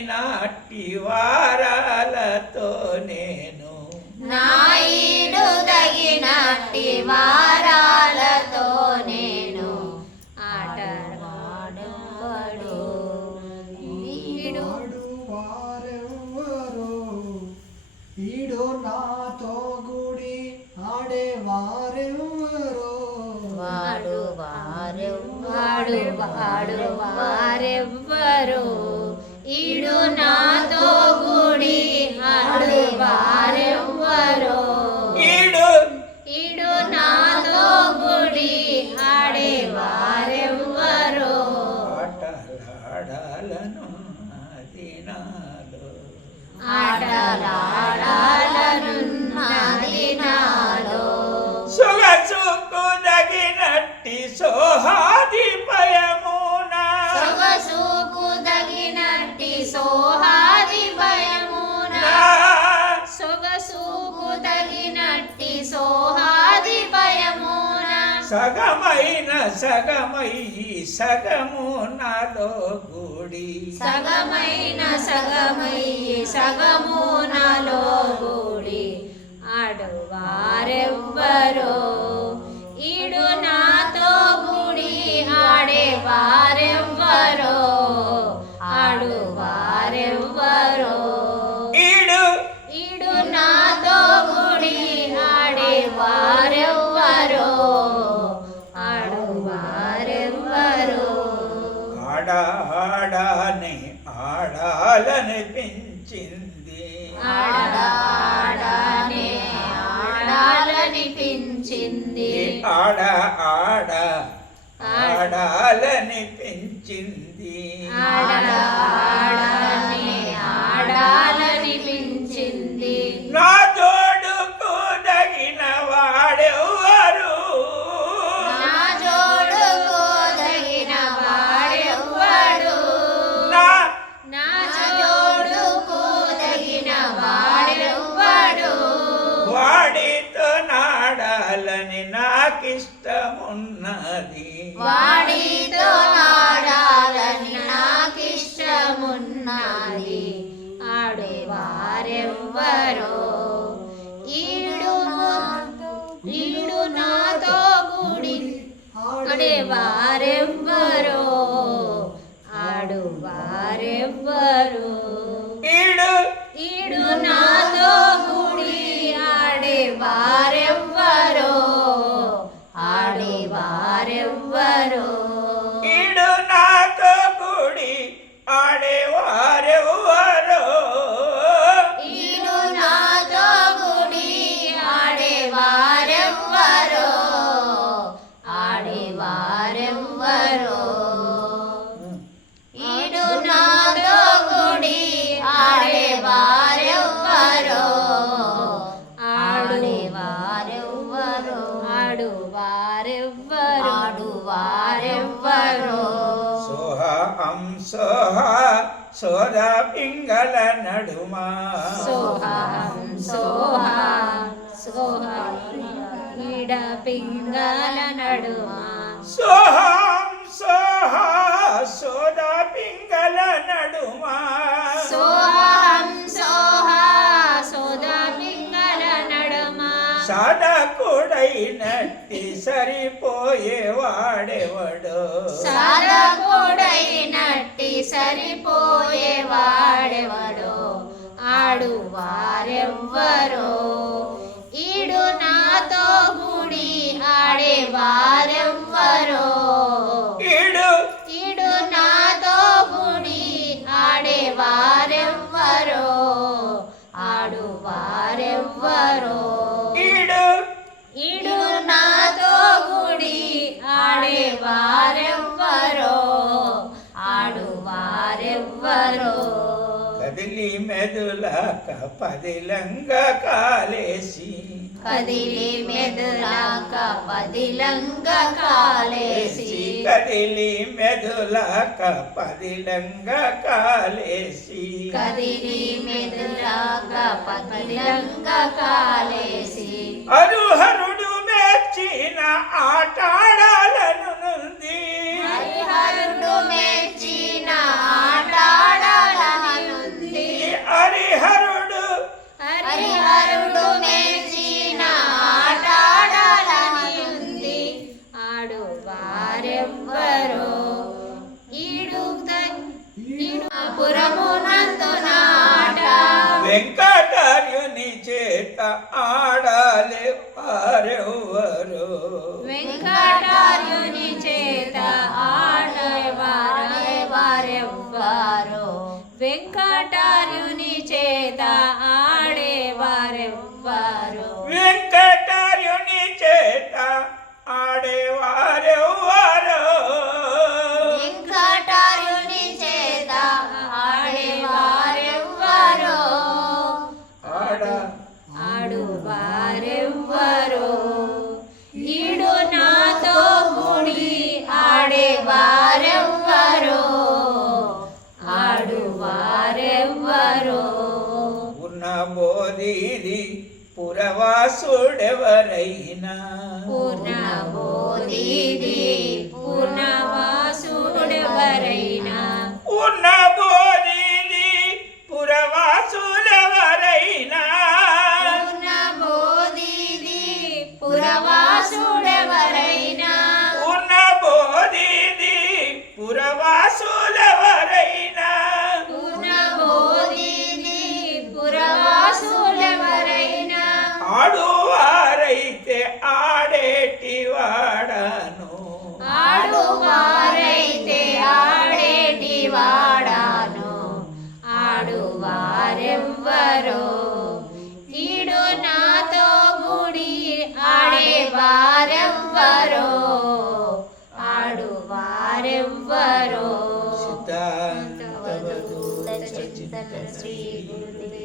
తగినట్టి వారాలతో నేను. నాయుడు తగినట్టి వారాలతో నేను. వాడు వారెవ్వరు ఈడు నాతో గుడి ఆడే వారెవ్వరు వాడు వారెవ్వాడు. వాడు వారెవ్వరు. ఈడు నాతో గుడి ఆడు వారెవ్వరు ఈడు ఈడు నాతో గుడి ఆడే వారెవ్వరు ఆటలాడాలను దినాలు ఆటలాడాలనున్నది నాలో సొగసుకు సగమైన సగమై సగము నాలో గుడి. సగమైన సగమై సగము నాలో గుడి. ఆడువారెవ్వరో? ఈడు నాతో గుడి ఆడేవారెవ్వరో? ఆడువారెవ్వరో? ఆడాలనిపించింది ఆడాలనిపించింది ఆడ ఆడ ఆడాలనిపించింది ఆడాడనే ఆడేవారెవ్వరో ఈడు ఈడు నాతో గుడి ఆడేవారెవ్వరో ఆడువారెవ్వరో అంసోహ సోద పింగళ నడుమా. సోహం సోహ సోహ ఈడ పింగళ నడుమ. సోహం సోహ సోద పింగళ నడుమా. సాధకుడైనట్టి సరిపోయే వాడెవడు. సాధకుడైనట్టి సరిపోయే వాడెవడో. ఆడువారెవ్వరో ఈడు నాతో గుడి ఆడేవారెవ్వరో ఈడు. ఈడు నాతో గుడి ఆడేవారెవ్వరో ఆడువారెవ్వరో ఈడు మెదులక పదిలంగ కాలేసి. కదిలి మెదులాక పదిలంగ కాలేసి. కదిలి మెదులక పదిలంగ కాలేసి. కదిలి మెదులాక పదిలంగ కాలేసి. అరుహరుడు మెచ్చిన ఆటాడాలను వెంకటార్యుని చేత ఆడాలి వారెవ్వరు వెంకటార్యుని చేత ఆడవారే వారెవ్వారో వెంకటార్యుని చేత ఆడేవారెవ్వారో. వెంకటార్యుని పురవాసుడెవరైనా పూర్ణబోధిది పూర్ణవాసుడెవరైనా? ఉన్న బోధిది ఆడువారైతే ఆడేటి వాడను. ఆడువారైతే ఆడేటి వాడాను. ఆడువారెవ్వరో? ఈడు నాతో గుడి ఆడేవారెవ్వరో? ఆడువారెవ్వరో? శ్రీ గురుదేవ